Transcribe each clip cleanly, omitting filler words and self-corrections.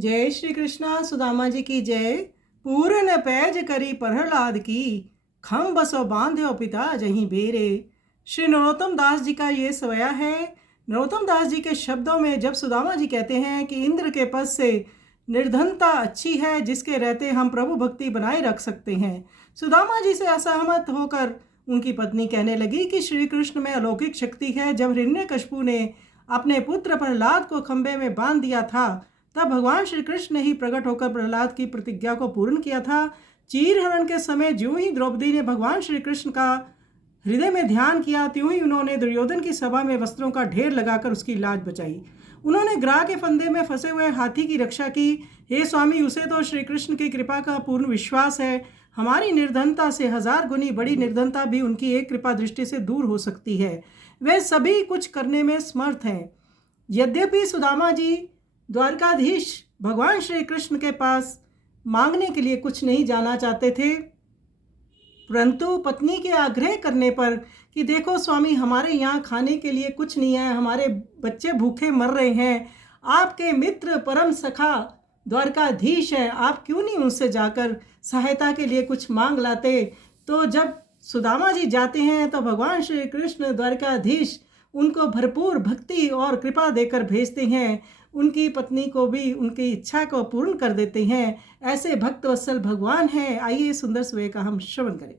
जय श्री कृष्णा। सुदामा जी की जय। पूरन पैज करी प्रहलाद की, खम बसो बांध्यो पिता जहीं बेरे। श्री नरोत्तम दास जी का ये सवया है। नरोत्तम दास जी के शब्दों में जब सुदामा जी कहते हैं कि इंद्र के पद से निर्धनता अच्छी है जिसके रहते हम प्रभु भक्ति बनाए रख सकते हैं, सुदामा जी से असहमत होकर उनकी पत्नी कहने लगी कि श्री कृष्ण में अलौकिक शक्ति है। जब हिरण्यकशिपु ने अपने पुत्र प्रहलाद को खंबे में बांध दिया था, तब भगवान श्री कृष्ण ने ही प्रकट होकर प्रहलाद की प्रतिज्ञा को पूर्ण किया था। चीरहरण के समय ज्यों ही द्रौपदी ने भगवान श्री कृष्ण का हृदय में ध्यान किया, त्यों ही उन्होंने दुर्योधन की सभा में वस्त्रों का ढेर लगाकर उसकी लाज बचाई। उन्होंने ग्राह के फंदे में फंसे हुए हाथी की रक्षा की। हे स्वामी, उसे तो श्री कृष्ण की कृपा का पूर्ण विश्वास है। हमारी निर्धनता से 1000 गुनी बड़ी निर्धनता भी उनकी एक कृपा दृष्टि से दूर हो सकती है। वे सभी कुछ करने में समर्थ हैं। यद्यपि सुदामा जी द्वारकाधीश भगवान श्री कृष्ण के पास मांगने के लिए कुछ नहीं जाना चाहते थे, परंतु पत्नी के आग्रह करने पर कि देखो स्वामी, हमारे यहाँ खाने के लिए कुछ नहीं है, हमारे बच्चे भूखे मर रहे हैं, आपके मित्र परम सखा द्वारकाधीश हैं, आप क्यों नहीं उनसे जाकर सहायता के लिए कुछ मांग लाते। तो जब सुदामा जी जाते हैं तो भगवान श्री कृष्ण द्वारकाधीश उनको भरपूर भक्ति और कृपा देकर भेजते हैं। उनकी पत्नी को भी उनकी इच्छा को पूर्ण कर देते हैं। ऐसे भक्त वत्सल भगवान हैं। आइए सुंदर स्वे का हम श्रवण करें।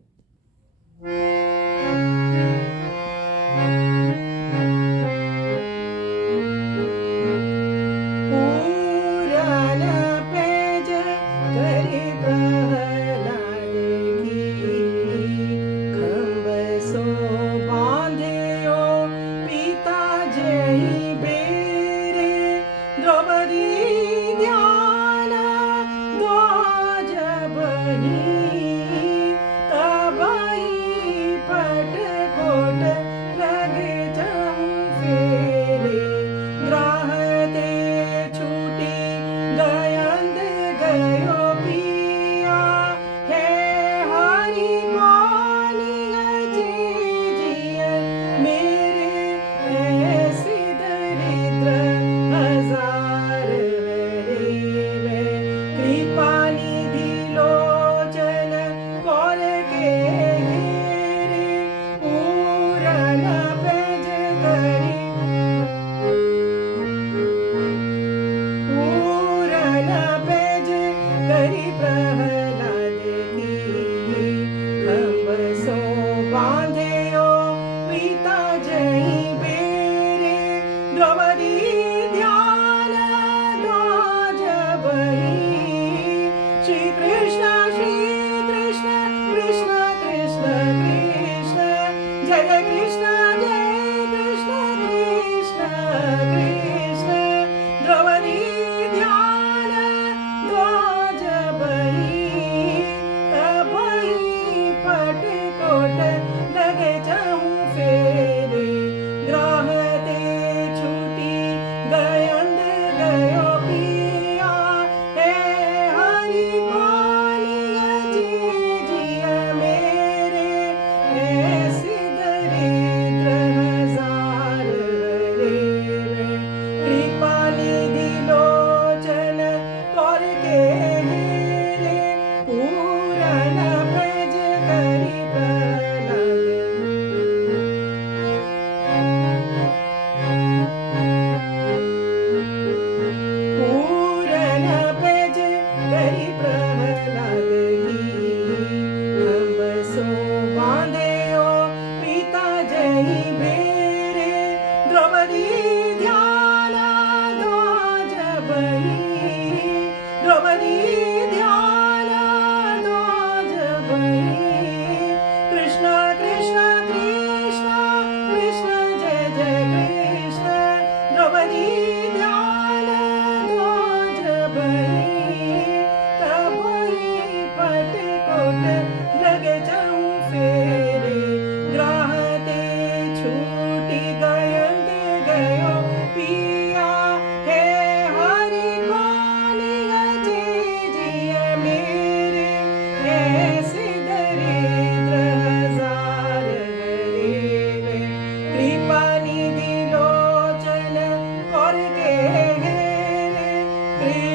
कृपा